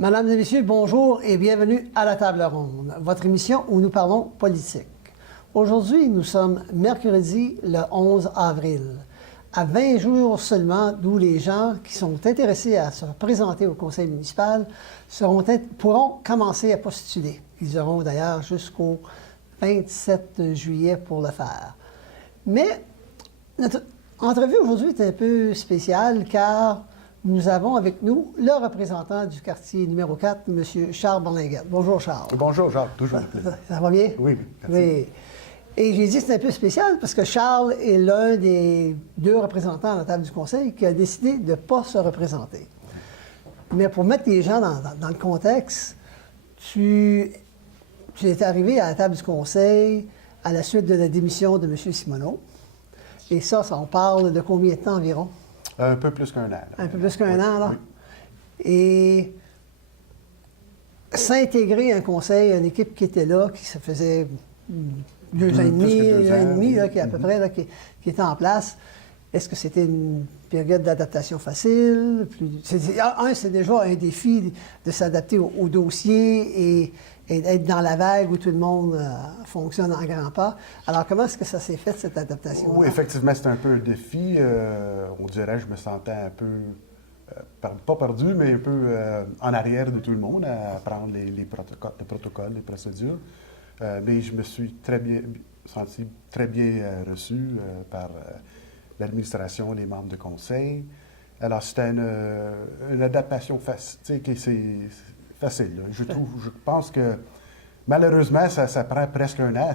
Mesdames et messieurs, bonjour et bienvenue à la Table ronde, votre émission où nous parlons politique. Aujourd'hui, nous sommes mercredi le 11 avril, à 20 jours seulement d'où les gens qui sont intéressés à se présenter au conseil municipal pourront commencer à postuler. Ils auront d'ailleurs jusqu'au 27 juillet pour le faire. Mais notre entrevue aujourd'hui est un peu spéciale car nous avons avec nous le représentant du quartier numéro 4, M. Charles Berlinguet. Bonjour, Charles. Bonjour, Jacques. Toujours un plaisir. Ça va bien? Oui, merci. Oui. Et j'ai dit que c'est un peu spécial parce que Charles est l'un des deux représentants à la table du conseil qui a décidé de ne pas se représenter. Mais pour mettre les gens dans le contexte, tu es arrivé à la table du conseil à la suite de la démission de M. Simoneau. Et ça, on parle de combien de temps environ? Un peu plus qu'un an. Là. Un peu plus qu'un an, là. Oui. Et s'intégrer à un conseil, une équipe qui était là, qui se faisait deux ans et demi, là, qui, à peu près, là, qui était en place. Est-ce que c'était une période d'adaptation facile? C'est déjà un défi de s'adapter au dossier et d'être dans la vague où tout le monde fonctionne en grands pas. Alors, comment est-ce que ça s'est fait, cette adaptation? Oui, effectivement, c'était un peu un défi. On dirait, je me sentais un peu, pas perdu, mais un peu en arrière de tout le monde à apprendre les protocoles, les procédures. Mais je me suis senti très bien reçu par l'administration, les membres de conseil. Alors, c'était une adaptation facile. Là. Je pense que malheureusement, ça prend presque un an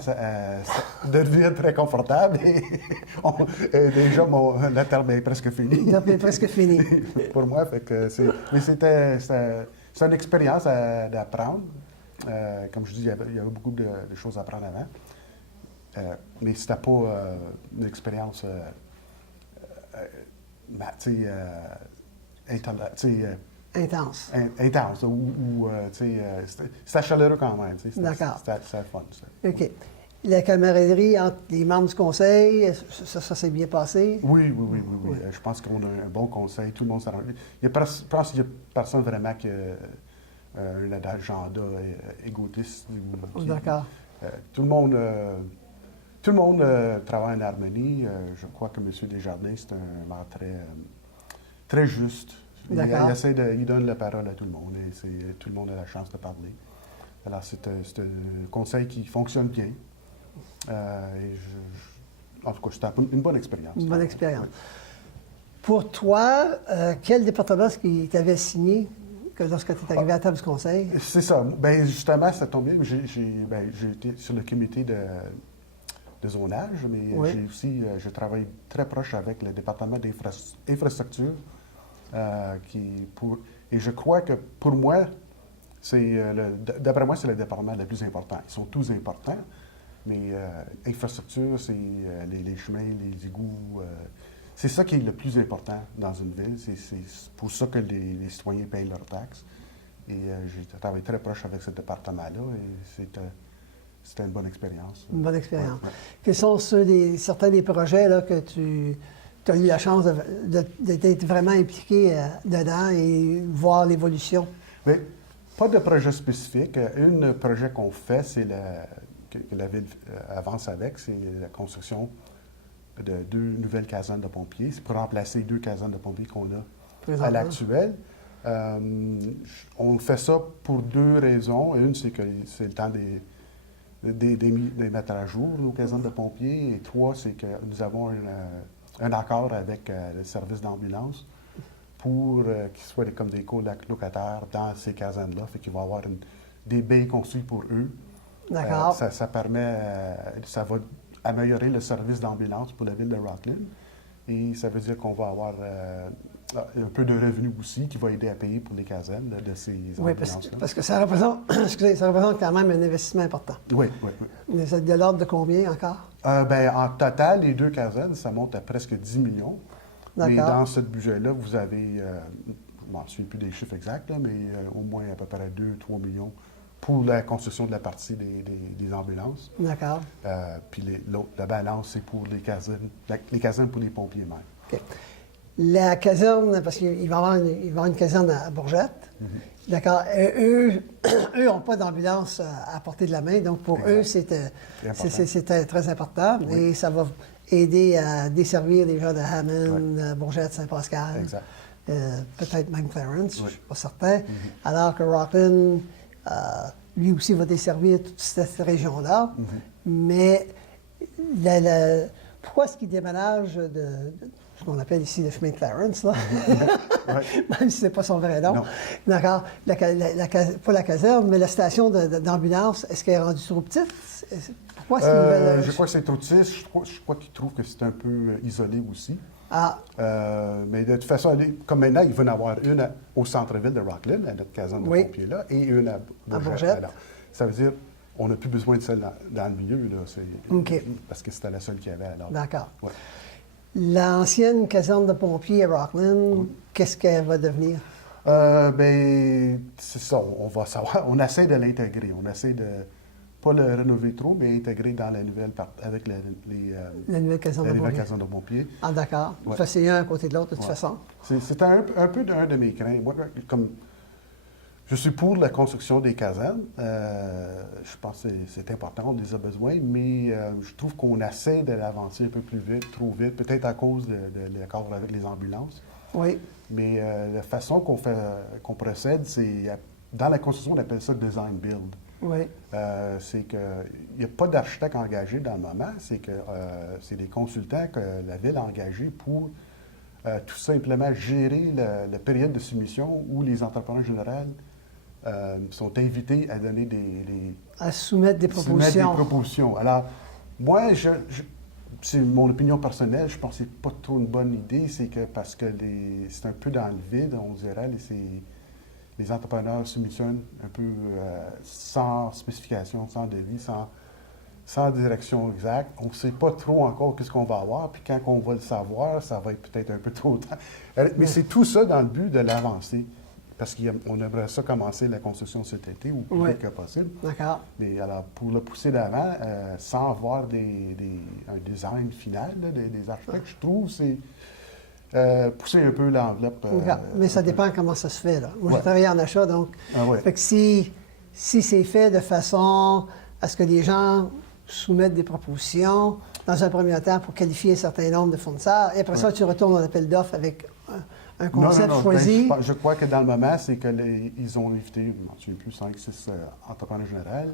de devenir très confortable. Et déjà, le terme est presque fini. Le terme est presque fini. Pour moi, mais c'était une expérience d'apprendre. Comme je dis, il y avait beaucoup de choses à apprendre avant. Mais c'était pas une expérience Intense. Intense. C'était chaleureux quand même. D'accord. C'était fun. Ça. OK. La camaraderie entre les membres du conseil, ça s'est bien passé? Oui. Je pense qu'on a un bon conseil. Tout le monde s'arrange. Je pense qu'il n'y a personne vraiment qui a un agenda égotiste. D'accord. Tout le monde travaille en harmonie. Je crois que M. Desjardins, c'est un maire très juste. Il donne la parole à tout le monde et tout le monde a la chance de parler. Alors, c'est un conseil qui fonctionne bien. En tout cas, c'était une bonne expérience. Une bonne expérience. Oui. Pour toi, quel département est-ce qui t'avait assigné lorsque tu es arrivé à la table du conseil? C'est ça. Bien, justement, ça tombe bien. J'ai été sur le comité de zonage, mais je travaille très proche avec le département d'infrastructure. Et je crois que pour moi, d'après moi, c'est le département le plus important. Ils sont tous importants, mais infrastructure, c'est les chemins, les égouts. C'est ça qui est le plus important dans une ville. C'est pour ça que les citoyens payent leurs taxes. Et j'ai travaillé très proche avec ce département-là et c'était une bonne expérience. Une bonne expérience. Ouais. Quels sont certains des projets là, que tu as eu la chance d'être vraiment impliqué dedans et voir l'évolution? Mais pas de projet spécifique. Un projet qu'on fait, que la Ville avance avec, c'est la construction de 2 nouvelles casernes de pompiers. C'est pour remplacer 2 casernes de pompiers qu'on a à l'actuel. On fait ça pour 2 raisons. Une, c'est que c'est le temps de mettre à jour nos casernes de pompiers. Et 3, c'est que nous avons un accord avec le service d'ambulance pour qu'ils soient comme des colocataires dans ces casernes-là. Fait qu'il va y avoir des baies construites pour eux. D'accord. Ça permet, ça va améliorer le service d'ambulance pour la ville de Rockland. Et ça veut dire qu'on va avoir un peu de revenus aussi qui va aider à payer pour les casernes de ces ambulances-là. Oui, parce que ça représente, ça représente quand même un investissement important. Oui. Mais c'est de l'ordre de combien encore? En total, les 2 casernes, ça monte à presque 10 millions. Mais dans ce budget-là, vous avez, je ne m'en souviens plus des chiffres exacts, là, mais au moins à peu près 2-3 millions pour la construction de la partie des ambulances. D'accord. Puis la balance, c'est pour les casernes pour les pompiers même. OK. La caserne, parce qu'il va y avoir une caserne à Bourgette. D'accord. Eux n'ont pas d'ambulance à portée de la main, donc pour eux, c'était très important. Oui. Et ça va aider à desservir les gens de Hammond, Bourgette, Saint-Pascal. Exact. Peut-être même Clarence, je ne Oui. suis pas certain. Alors que Rockland, lui aussi, va desservir toute cette région-là. Mais pourquoi est-ce qu'il déménage de ce qu'on appelle ici le chemin de Clarence, là? Même si ce n'est pas son vrai nom. Non. D'accord. Pas la caserne, mais la station d'ambulance, est-ce qu'elle est rendue trop petite? Pourquoi est-ce qu'ils veulent... Je crois que c'est trop petit. Je crois qu'ils trouvent que c'est un peu isolé aussi. Ah, Mais de toute façon, comme maintenant, il va y en avoir une au centre-ville de Rockland, à notre caserne de pompiers là, et une à Bourgette. Alors, ça veut dire qu'on n'a plus besoin de celle dans le milieu, là, OK. parce que c'était la seule qu'il y avait. Alors. d'accord. Ouais. L'ancienne caserne de pompiers à Rockland, qu'est-ce qu'elle va devenir? Ben, c'est ça, on va savoir. On essaie de l'intégrer. On essaie de pas le rénover trop, mais intégrer dans la nouvelle avec La nouvelle caserne la de nouvelle pompiers. caserne de pompiers. Ah, d'accord. Ouais. Ça, c'est un à côté de l'autre, de toute Ouais. façon. C'est un peu un de mes craintes. Moi, comme je suis pour la construction des casernes, je pense que c'est important, on les a besoin, mais je trouve qu'on essaie de l'avancer un peu plus vite, trop vite, peut-être à cause de l'accord avec les ambulances. Oui. Mais la façon qu'on procède, c'est dans la construction, on appelle ça design build. Oui. C'est qu'il n'y a pas d'architecte engagé dans le moment, c'est que c'est des consultants que la Ville a engagés pour tout simplement gérer la période de soumission où les entrepreneurs généraux sont invités à donner À soumettre des propositions. Alors, moi, c'est mon opinion personnelle, je pense que c'est pas trop une bonne idée, c'est que parce que c'est un peu dans le vide, on dirait, les entrepreneurs soumissionnent un peu sans spécification, sans devis, sans direction exacte. On ne sait pas trop encore qu'est-ce qu'on va avoir, puis quand on va le savoir, ça va être peut-être un peu trop tard. Mais c'est tout ça dans le but de l'avancer, parce qu'on aimerait ça commencer la construction cet été, ou plus vite que possible. D'accord. Mais alors, pour le pousser d'avant, sans avoir un design final là, des architectes, je trouve que c'est pousser un peu l'enveloppe. Mais ça dépend comment ça se fait, là. Moi, Ouais. j'ai travaillé en achat, donc... Ouais. Fait que si c'est fait de façon à ce que les gens soumettent des propositions, dans un premier temps, pour qualifier un certain nombre de fournisseurs, et après ça, tu retournes en appel d'offres avec un concept Non. choisi. Ben, je crois que dans le moment, c'est qu'ils ont invité, je ne m'en souviens plus, 5-6 entrepreneurs généraux,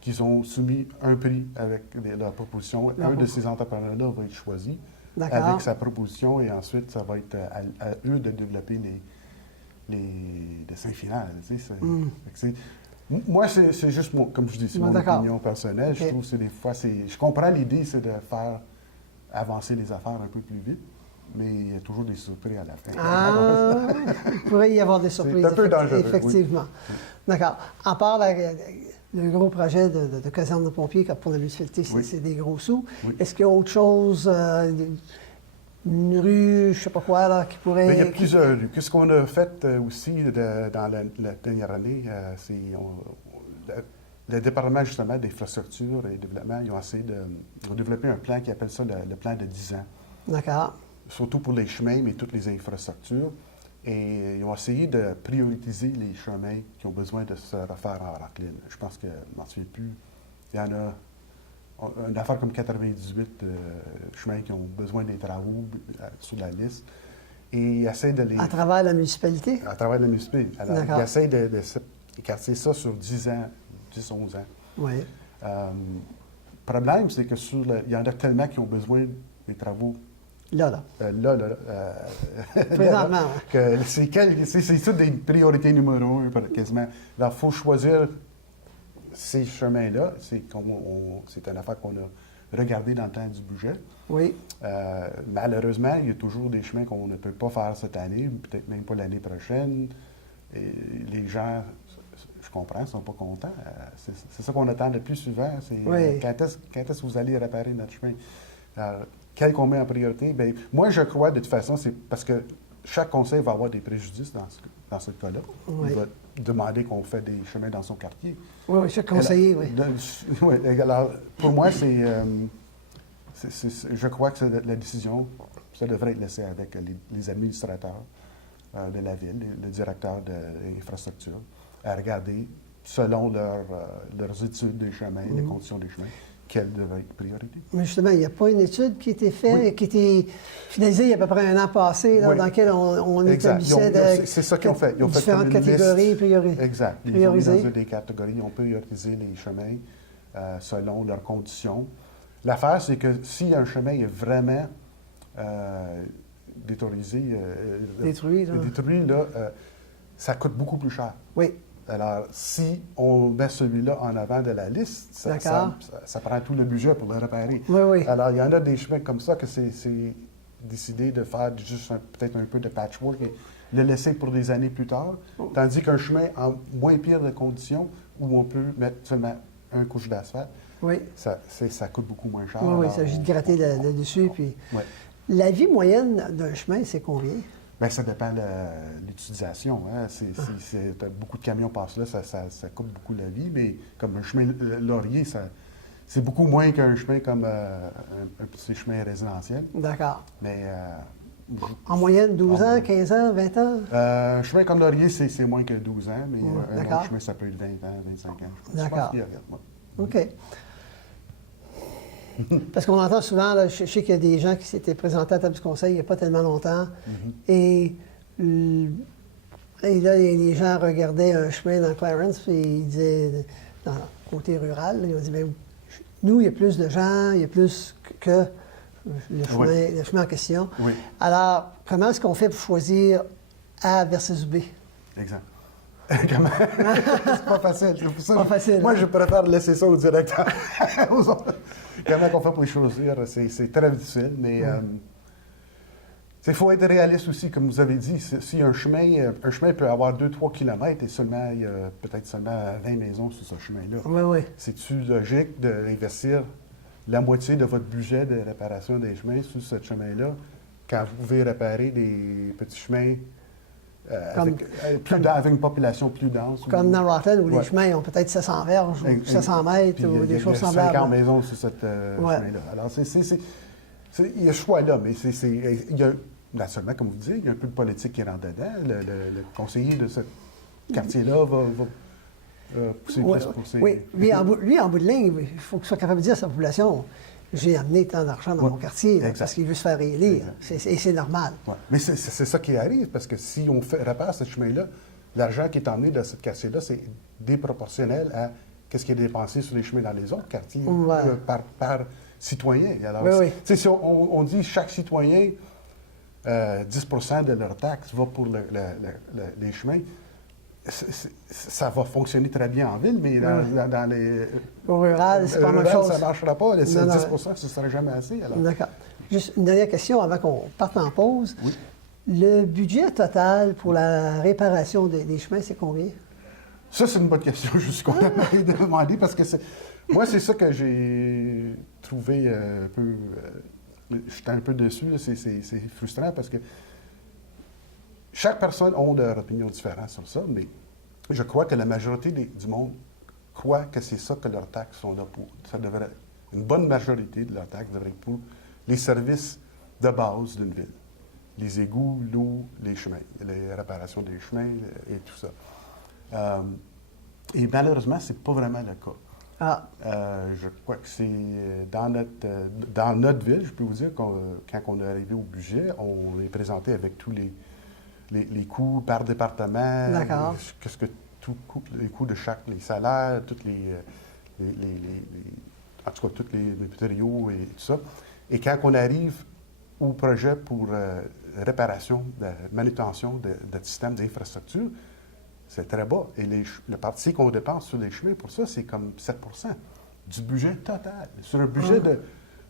qu'ils ont soumis un prix avec leur proposition. Un de ces entrepreneurs-là va être choisi avec sa proposition, et ensuite, ça va être à eux de développer les dessins finaux. Tu sais, moi, c'est juste, comme je dis, c'est mon opinion personnelle. Okay. Je trouve que c'est des fois, je comprends l'idée, c'est de faire avancer les affaires un peu plus vite, mais il y a toujours des surprises à la fin. Ah, il pourrait y avoir des surprises. C'est un peu dangereux, effectivement. Oui. D'accord. À part le gros projet de caserne de pompiers, comme pour la municipalité, c'est des gros sous. Oui. Est-ce qu'il y a autre chose, une rue, je ne sais pas quoi, là, qui pourrait... Mais il y a plusieurs rues. Qu'est-ce qu'on a fait aussi dans la dernière année, c'est le département justement d'infrastructure et développement, ils ont développé un plan qui appelle ça le plan de 10 ans. D'accord. Surtout pour les chemins, mais toutes les infrastructures. Et ils ont essayé de prioriser les chemins qui ont besoin de se refaire en Rockland. Je pense que, je m'en souviens plus, il y en a une affaire comme 98 chemins qui ont besoin des travaux sur la liste. Et ils essaient de les... À travers la municipalité? À travers la municipalité. Alors, ils essaient d'écarter ça sur 10 ans, 10-11 ans. Oui. Le problème, c'est que il y en a tellement qui ont besoin des travaux Là. Présentement. C'est toutes des priorités numéro 1, quasiment. Alors, il faut choisir ces chemins-là. C'est une affaire qu'on a regardée dans le temps du budget. Oui. Malheureusement, il y a toujours des chemins qu'on ne peut pas faire cette année, peut-être même pas l'année prochaine. Et les gens, je comprends, ne sont pas contents. C'est ça qu'on attend le plus souvent. C'est quand est-ce que vous allez réparer notre chemin? Alors, quel qu'on met en priorité? Bien, moi, je crois, de toute façon, c'est parce que chaque conseil va avoir des préjudices dans ce cas-là. Oui. Il va demander qu'on fait des chemins dans son quartier. Oui, chaque conseiller, oui. Oui, alors, pour moi, je crois que c'est la décision ça devrait être laissé avec les administrateurs de la ville, le directeur de l'infrastructure, à regarder, selon leurs études des chemins, les conditions des chemins, quelle devrait être priorité. Mais justement, il n'y a pas une étude qui a été faite, Oui. qui a été finalisée il y a à peu près un an passé, là, Oui. dans laquelle on Exact. établissait C'est ça qu'ils ont fait. Ils ont fait différentes comme une catégories liste. Exact. Ils ont mis priorisées. dans des catégories. Ils ont priorisé les chemins selon leurs conditions. L'affaire, c'est que si un chemin est vraiment détruit, là, ça coûte beaucoup plus cher. Oui, Alors, si on met celui-là en avant de la liste, ça prend tout le budget pour le réparer. oui, oui. Alors, il y en a des chemins comme ça que c'est décidé de faire juste peut-être un peu de patchwork et le laisser pour des années plus tard. Tandis qu'un chemin en moins pire de conditions, où on peut mettre seulement un couche d'asphalte, Oui, ça coûte beaucoup moins cher. oui, oui, il Alors, s'agit de gratter là-dessus. Puis... ouais. La vie moyenne d'un chemin, c'est combien? Bien, ça dépend de l'utilisation. Hein. Beaucoup de camions passent là, ça coupe beaucoup la vie, mais comme un chemin laurier, c'est beaucoup moins qu'un chemin comme un petit chemin résidentiel. D'accord. Mais En moyenne, 12 ans, 15 ans, 20 ans? un chemin comme laurier, c'est moins que 12 ans, mais un d'accord. autre chemin, ça peut être 20 ans, 25 ans. Je D'accord. pense qu'il y a, ouais. OK. Parce qu'on entend souvent, là, je sais qu'il y a des gens qui s'étaient présentés à la table du conseil il n'y a pas tellement longtemps, et là, les gens regardaient un chemin dans Clarence, puis ils disaient, dans le côté rural, là, ils ont dit, mais nous, il y a plus de gens, il y a plus que le chemin en question. Oui. Alors, comment est-ce qu'on fait pour choisir A versus B? Exact. Comment? C'est pas facile. C'est pour ça, Pas facile, moi, hein? je préfère laisser ça au directeur. Aux autres. Comment on fait pour les choisir? C'est très difficile, mais il faut être réaliste aussi, comme vous avez dit. Si un chemin peut avoir 2-3 km et seulement il y a peut-être seulement 20 maisons sur ce chemin-là. Oui, oui. C'est-tu logique d'investir la moitié de votre budget de réparation des chemins sur ce chemin-là quand vous pouvez réparer des petits chemins avec une population plus dense? Comme dans Rockland, où Ouais. les chemins ont peut-être 700 verges ou 700 mètres Puis ou des choses Il y a semblables. 50 maisons sur ce chemin-là. Alors, il y a ce choix-là, mais il y a, naturellement, comme vous dites, il y a un peu de politique qui rentre dedans. Le conseiller de ce quartier-là va pousser Oui, plus pour ses... oui. Lui, en bout de ligne, il faut qu'il soit capable de dire à sa population, j'ai amené tant d'argent dans mon quartier là, parce qu'il veut se faire élire. Et c'est normal. Ouais. Mais c'est ça qui arrive, parce que si on répare ce chemin-là, l'argent qui est emmené dans ce quartier-là, c'est déproportionnel à ce qui est dépensé sur les chemins dans les autres quartiers par citoyen. Alors, Oui. si on dit chaque citoyen, 10 de leur taxe va pour les chemins, ça va fonctionner très bien en ville, mais dans les... Au rural, c'est pas la même chose. Ça ne marchera pas. Le 10 Non. ce ne sera jamais assez. Alors. D'accord. Juste une dernière question avant qu'on parte en pause. Oui. Le budget total pour la réparation des chemins, c'est combien? Ça, c'est une bonne question, juste qu'on m'a demandé, parce que moi, c'est ça que j'ai trouvé un peu... j'étais un peu déçu, là. C'est frustrant, parce que chaque personne a leur opinion différente sur ça, mais je crois que la majorité du monde croit que c'est ça que leurs taxes sont là pour. Une bonne majorité de leurs taxes devrait être pour les services de base d'une ville. Les égouts, l'eau, les chemins, les réparations des chemins et tout ça. Et malheureusement, ce n'est pas vraiment le cas. Ah. Je crois que c'est dans notre ville, je peux vous dire, quand on est arrivé au budget, on est présenté avec tous les coûts par département. D'accord. Qu'est-ce que les coûts de les salaires, en tout cas, tous les matériaux et tout ça. Et quand on arrive au projet pour réparation, manutention de systèmes d'infrastructure, c'est très bas. Et le parti qu'on dépense sur les chemins pour ça, c'est comme 7 du budget total. Sur un budget de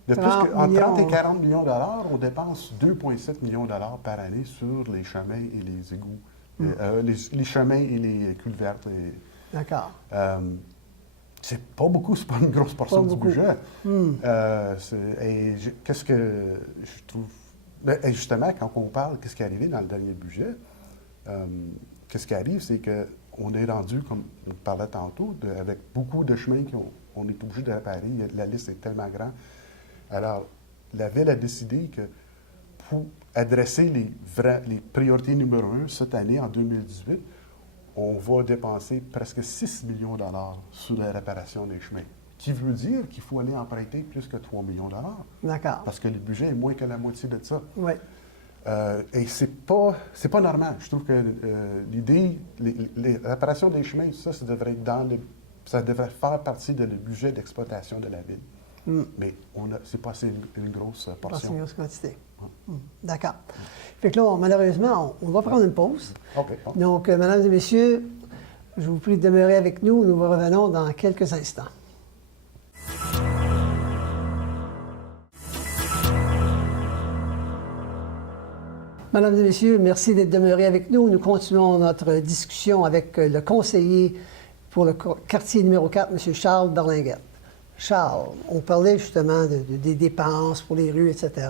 plus entre 30 et 40 millions de dollars, on dépense 2,7 millions de dollars par année sur les chemins et les égouts, les chemins et les culvertes. D'accord. C'est pas beaucoup, c'est pas une grosse portion du budget. Qu'est-ce que je trouve... Et justement, quand on parle, qu'est-ce qui est arrivé dans le dernier budget, qu'est-ce qui arrive, c'est qu'on est rendu, comme on parlait tantôt, avec beaucoup de chemins qu'on est obligé de réparer. La liste est tellement grande. Alors, la Ville a décidé que pour adresser les priorités numéro 1 cette année, en 2018, on va dépenser presque 6 millions de dollars sur la réparation des chemins. Qui veut dire qu'il faut aller emprunter plus que 3 millions de dollars. D'accord. Parce que le budget est moins que la moitié de ça. Oui. Et c'est pas normal. Je trouve que l'idée, les réparations des chemins, ça devrait être ça devrait faire partie de le budget d'exploitation de la ville. Mais c'est pas assez une grosse portion. Pas assez une grosse quantité. D'accord. Fait que là, malheureusement, on va prendre une pause. OK. Bon. Donc, mesdames et messieurs, je vous prie de demeurer avec nous. Nous revenons dans quelques instants. Mesdames et messieurs, merci d'être demeurés avec nous. Nous continuons notre discussion avec le conseiller pour le quartier numéro 4, M. Charles Berlinguet. Charles, on parlait justement des dépenses pour les rues, etc.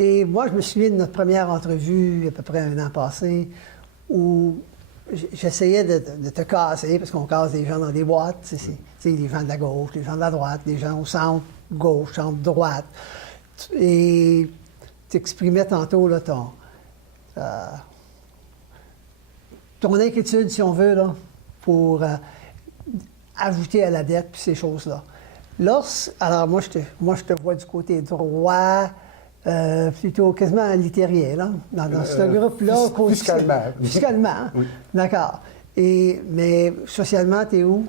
Et moi, je me souviens de notre première entrevue, à peu près un an passé, où j'essayais de te casser, parce qu'on casse des gens dans des boîtes. C'est les gens de la gauche, les gens de la droite, les gens au centre gauche, centre droite. Et tu exprimais tantôt là, ton inquiétude, si on veut, là, pour ajouter à la dette puis ces choses-là. Alors, moi, je te vois du côté droit, plutôt quasiment littéraire, là, dans ce groupe-là. Fiscalement. Fiscalement, oui. D'accord. Mais socialement, tu es où?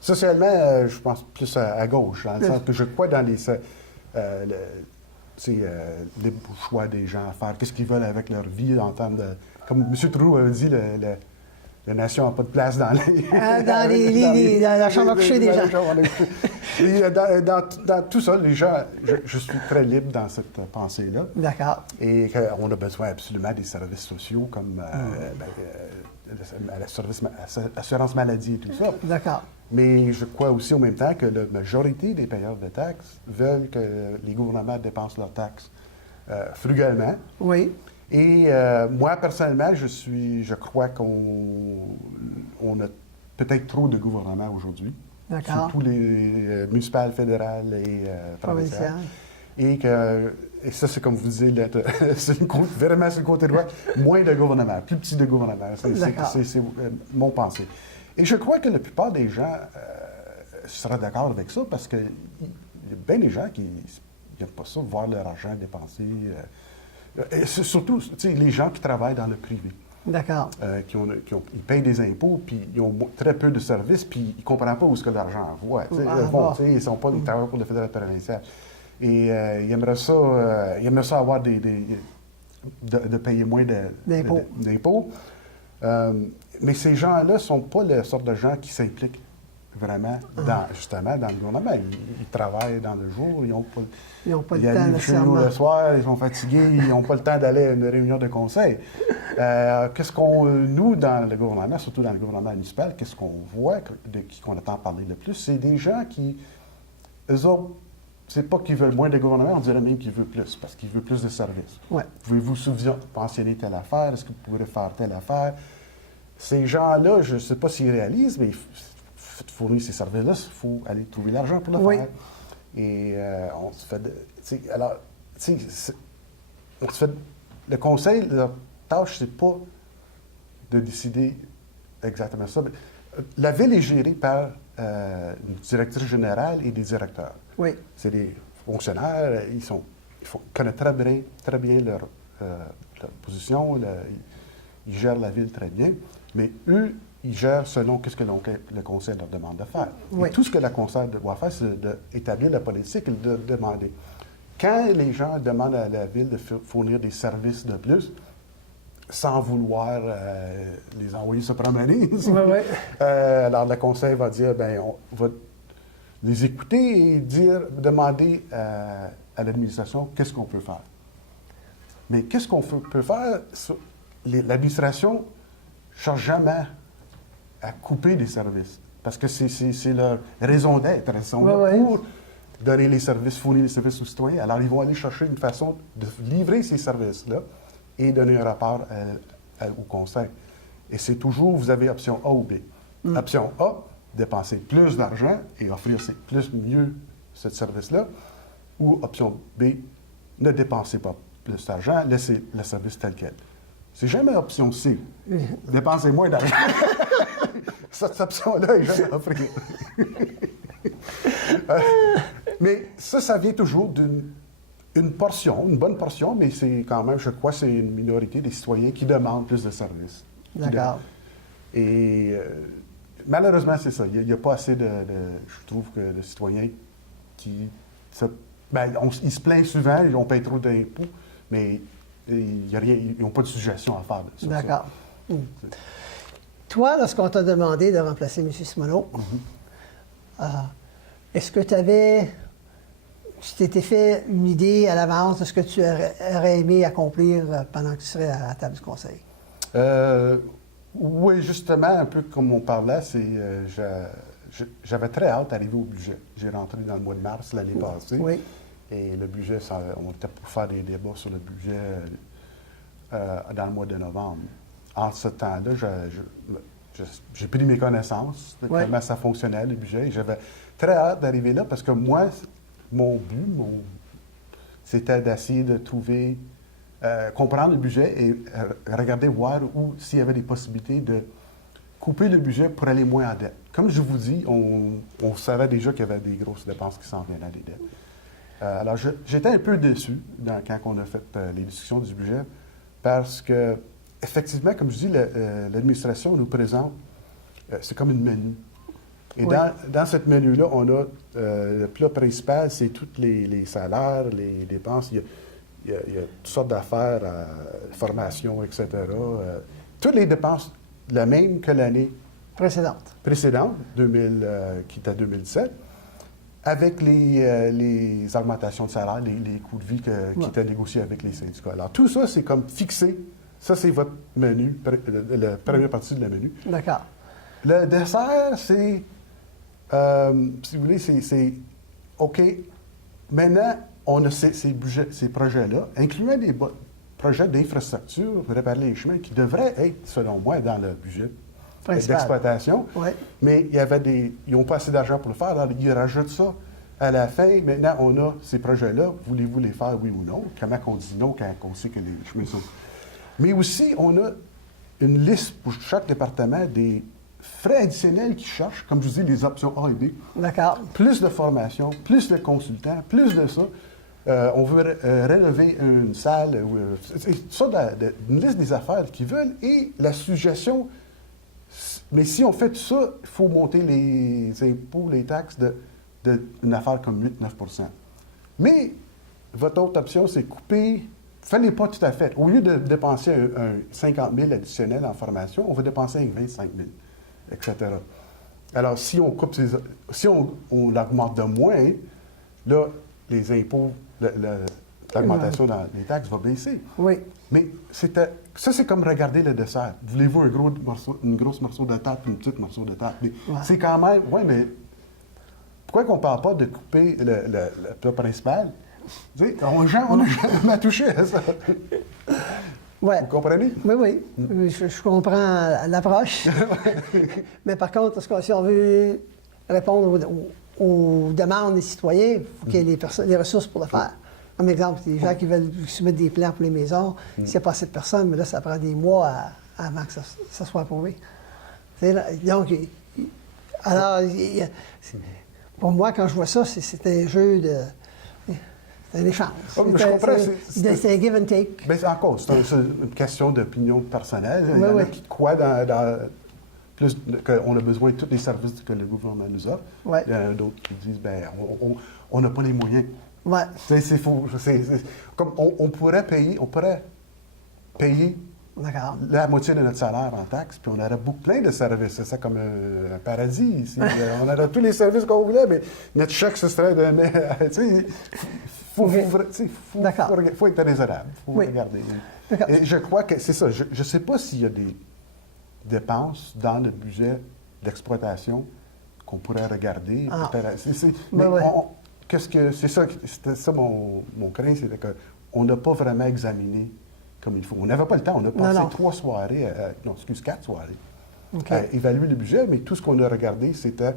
Socialement, je pense plus à gauche, dans le sens que je crois dans les choix des gens à faire, qu'est-ce qu'ils veulent avec leur vie en termes de... Comme M. Trudeau avait dit, la nation n'a pas de place dans dans la chambre à coucher des gens. Et dans tout ça, les gens, je suis très libre dans cette pensée-là. D'accord. Et qu'on a besoin absolument des services sociaux comme l'assurance maladie et tout ça. D'accord. Mais je crois aussi en même temps que la majorité des payeurs de taxes veulent que les gouvernements dépensent leurs taxes frugalement. Oui. Et moi, personnellement, je crois qu'on a peut-être trop de gouvernements aujourd'hui. D'accord. Surtout les municipales, fédérales et provinciales. Et ça, c'est comme vous disiez, vraiment sur le côté droit, moins de gouvernements, plus petit de gouvernements. C'est mon pensée. Et je crois que la plupart des gens seraient d'accord avec ça parce qu'il y a bien des gens qui n'aiment pas ça, voir leur argent dépensé. Et surtout, les gens qui travaillent dans le privé. D'accord. Ils payent des impôts, puis ils ont très peu de services, puis ils ne comprennent pas où est-ce que l'argent va. Ils ne sont pas des travailleurs pour le fédéral provincial. Et ils aimeraient ça avoir de payer moins d'impôts. Mais ces gens-là ne sont pas la sorte de gens qui s'impliquent vraiment justement dans le gouvernement. Ils travaillent dans le jour, ils n'ont pas le temps nécessairement. Le soir, ils sont fatigués, ils n'ont pas le temps d'aller à une réunion de conseil. Nous, dans le gouvernement, surtout dans le gouvernement municipal, qu'est-ce qu'on voit, qu'on entend parler le plus, c'est des gens qui, eux autres, c'est pas qu'ils veulent moins de gouvernement, on dirait même qu'ils veulent plus, parce qu'ils veulent plus de services. Ouais. Pouvez-vous pensionner telle affaire? Est-ce que vous pourrez faire telle affaire? Ces gens-là, je ne sais pas s'ils réalisent, mais fournir ces services-là, il faut aller trouver l'argent pour le faire. Et on se fait... Le conseil, leur tâche, c'est pas de décider exactement ça. La ville est gérée par une directrice générale et des directeurs. Oui. C'est des fonctionnaires, ils connaissent très bien leur position, ils gèrent la ville très bien, mais eux, ils gèrent selon ce que le conseil leur demande de faire. Oui. Et tout ce que le conseil doit faire, c'est d'établir la politique et de demander. Quand les gens demandent à la ville de fournir des services de plus, sans vouloir les envoyer se promener, alors le conseil va dire, on va les écouter et demander à l'administration qu'est-ce qu'on peut faire. Mais qu'est-ce qu'on peut faire? L'administration ne cherche jamais à couper des services, parce que c'est leur raison d'être. Ils sont là pour donner les services, fournir les services aux citoyens. Alors, ils vont aller chercher une façon de livrer ces services-là et donner un rapport au conseil. Et c'est toujours, vous avez option A ou B. Option A, dépenser plus d'argent et offrir mieux ce service-là. Ou option B, ne dépensez pas cet argent, laissez le service tel quel. C'est jamais option C. Dépensez moins d'argent. Cette option-là est jamais offrée. Mais ça vient toujours d'une portion, une bonne portion, mais c'est quand même, je crois, c'est une minorité des citoyens qui demandent plus de services. D'accord. Et malheureusement, c'est ça. Il n'y a pas assez je trouve, de citoyens qui... ils se plaignent souvent, on paye trop d'impôts, mais il y a rien, ils n'ont pas de suggestion à faire de ça. D'accord. Toi, lorsqu'on t'a demandé de remplacer M. Simoneau, est-ce que tu t'étais fait une idée à l'avance de ce que tu aurais aimé accomplir pendant que tu serais à la table du conseil? Oui, justement, un peu comme on parlait, j'avais très hâte d'arriver au budget. J'ai rentré dans le mois de mars l'année passée. Oui. Et le budget, on était pour faire des débats sur le budget dans le mois de novembre. En ce temps-là, j'ai pris mes connaissances de comment ça fonctionnait, le budget. Et j'avais très hâte d'arriver là parce que moi, mon but, c'était d'essayer de trouver, comprendre le budget et regarder, voir s'il y avait des possibilités de couper le budget pour aller moins en dette. Comme je vous dis, on savait déjà qu'il y avait des grosses dépenses qui s'en venaient des dettes. Alors, j'étais un peu déçu quand on a fait les discussions du budget parce que, effectivement, comme je dis, l'administration nous présente, c'est comme une menu. Et dans cette menu-là, on a le plat principal, c'est tous les salaires, les dépenses. Il y a toutes sortes d'affaires, formation, etc. Toutes les dépenses, la même que l'année précédente, qui était 2017. Avec les augmentations de salaire, les coûts de vie qui étaient négociés avec les syndicats. Alors, tout ça, c'est comme fixé. Ça, c'est votre menu, la première partie de la menu. D'accord. Le dessert, c'est, si vous voulez, c'est OK. Maintenant, on a ces projets-là, incluant des projets d'infrastructure, réparer les chemins, qui devraient être, selon moi, dans le budget d'exploitation. Oui. Mais ils n'ont pas assez d'argent pour le faire. Alors, ils rajoutent ça à la fin. Maintenant, on a ces projets-là. Voulez-vous les faire, oui ou non? Comment on dit non quand on sait que les chemins sont... Mais aussi, on a une liste pour chaque département des frais additionnels qu'ils cherchent, comme je vous dis, les options A et B. D'accord. Plus de formation, plus de consultants, plus de ça. On veut rénover une salle. C'est ça, une liste des affaires qu'ils veulent. Et la suggestion... Mais si on fait tout ça, il faut monter les impôts, les taxes d'une affaire comme 8-9 %. Mais votre autre option, c'est couper. Faites-les pas tout à fait. Au lieu de dépenser un 50 000 additionnel en formation, on va dépenser un 25 000, etc. Alors, si on coupe si on l'augmente de moins, là, les impôts, l'augmentation dans les taxes va baisser. Oui. Mais ça, c'est comme regarder le dessert. Voulez-vous une grosse morceau de tarte, une petite morceau de tarte? Mais c'est quand même... Oui, mais pourquoi qu'on ne parle pas de couper le plat principal? Tu sais, on n'a jamais touché à ça. Ouais. Vous comprenez? Oui, oui. Je comprends l'approche. Mais par contre, si on veut répondre aux demandes des citoyens, il faut qu'il y ait les ressources pour le faire. Comme exemple, les gens qui veulent soumettre des plans pour les maisons, s'il n'y a pas assez de personnes, mais là, ça prend des mois avant que ça soit approuvé. Donc, pour moi, quand je vois ça, c'est un jeu de... C'est un échange. Oh, je comprends. C'est un give and take. Bien, encore, c'est une question d'opinion personnelle. Il y en a qui croient plus qu'on a besoin de tous les services que le gouvernement nous offre. Ouais. Il y en a d'autres qui disent, bien, on n'a pas les moyens. Ouais. C'est faux. Comme on pourrait payer la moitié de notre salaire en taxes, puis on aurait plein de services. C'est ça comme un paradis ici. On aurait tous les services qu'on voulait, mais notre chèque, ce serait de... Il faut être raisonnable. Il faut regarder. Et je crois que c'est ça. Je ne sais pas s'il y a des dépenses dans le budget d'exploitation qu'on pourrait regarder. C'était ça mon crainte, c'était qu'on n'a pas vraiment examiné comme il faut. On n'avait pas le temps. On a passé 4 soirées à évaluer le budget, mais tout ce qu'on a regardé, c'était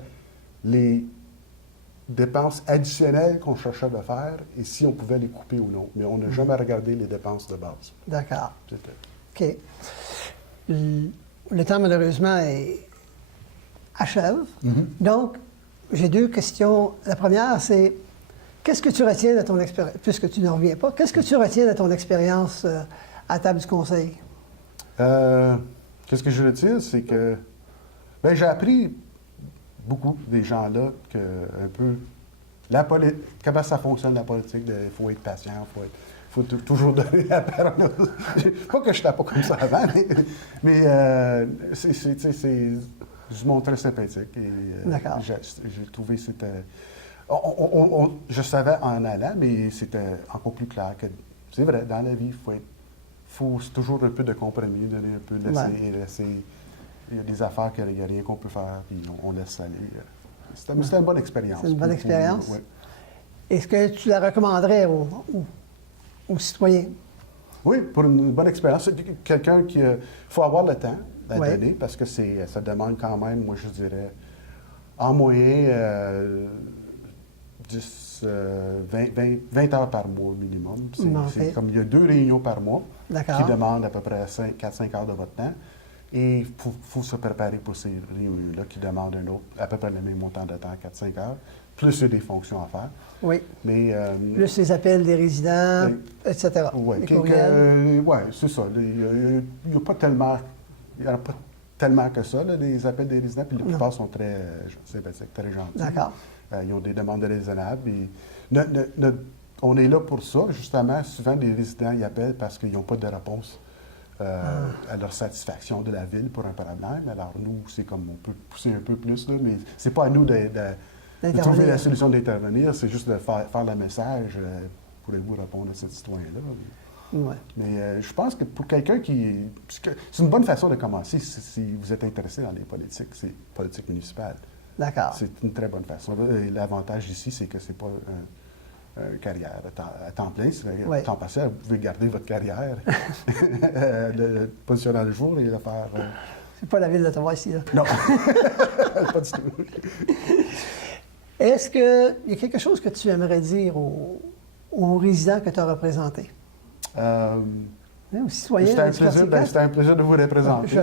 dépenses additionnelles qu'on cherchait de faire et si on pouvait les couper ou non. Mais on n'a jamais regardé les dépenses de base. D'accord. C'était- OK. Le temps, malheureusement, achève. Donc, j'ai deux questions. La première, c'est qu'est-ce que tu retiens de ton expérience, puisque tu n'en reviens pas, qu'est-ce que tu retiens de ton expérience à la table du conseil? Qu'est-ce que je veux dire, c'est que ben, j'ai appris beaucoup des gens-là que un peu comment ça fonctionne la politique. Il faut être patient, il faut toujours donner la parole. Pas que je n'étais pas comme ça avant, mais c'est du monde très sympathique. D'accord. J'ai trouvé que c'était... je savais en allant, mais c'était encore plus clair que c'est vrai, dans la vie, il faut toujours un peu de compromis, donner un peu, laisser. Il y a des affaires qu'il n'y a rien qu'on peut faire, puis on laisse aller. C'était une bonne expérience. C'est une bonne expérience? Oui. Est-ce que tu la recommanderais aux citoyens? Oui, pour une bonne expérience. C'est quelqu'un qui... Il faut avoir le temps à donner, parce que ça demande quand même, moi je dirais, en moyenne, 20 heures par mois minimum. C'est comme il y a 2 réunions par mois qui demandent à peu près 4-5 heures de votre temps. Et il faut se préparer pour ces réunions-là qui demandent à peu près le même montant de temps, 4-5 heures, plus il y a des fonctions à faire. Oui. Mais, plus les appels des résidents, etc. Oui, c'est ça. Il n'y a pas tellement... Il n'y en a pas tellement que ça, là, des appels des résidents, puis la plupart sont très sympathiques, très gentils. D'accord. Ils ont des demandes raisonnables. On est là pour ça. Justement, souvent, les résidents y appellent parce qu'ils n'ont pas de réponse à leur satisfaction de la ville pour un problème. Alors, nous, c'est comme on peut pousser un peu plus, là, mais c'est pas à nous de trouver la solution d'intervenir, c'est juste de faire le message. Pourrez-vous répondre à cet citoyen-là? Ouais. Mais je pense que pour quelqu'un c'est une bonne façon de commencer si vous êtes intéressé dans les politiques, c'est politique municipale. D'accord. C'est une très bonne façon. Et l'avantage ici, c'est que c'est pas une carrière à temps plein. À temps passé, vous pouvez garder votre carrière, le positionner le jour et le faire... C'est pas la ville d'Ottawa ici, là. Non, pas du tout. Est-ce qu'il y a quelque chose que tu aimerais dire aux résidents que tu as représentés? Aux citoyens. C'était un plaisir de vous représenter. Je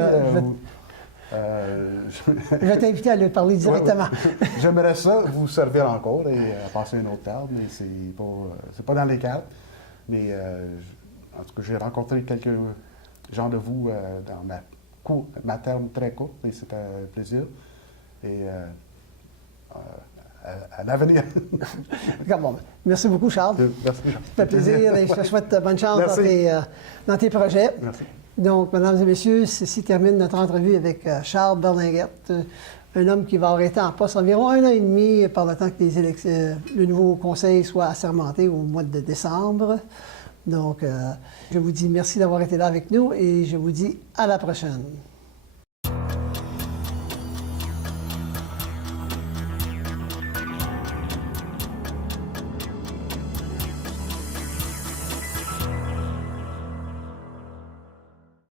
vais t'inviter à lui parler directement. Ouais. J'aimerais ça vous servir encore et passer une autre table, mais c'est pas dans les cartes. Mais en tout cas, j'ai rencontré quelques gens de vous dans ma terme très courte et c'était un plaisir. Et à l'avenir. Bon, merci beaucoup, Charles. Merci. Ça fait plaisir et je te souhaite bonne chance dans tes projets. Merci. Donc, mesdames et messieurs, ceci termine notre entrevue avec Charles Berlinguette, un homme qui va avoir été en poste environ 1 an et demi par le temps que le nouveau conseil soit assermenté au mois de décembre. Donc, je vous dis merci d'avoir été là avec nous et je vous dis à la prochaine.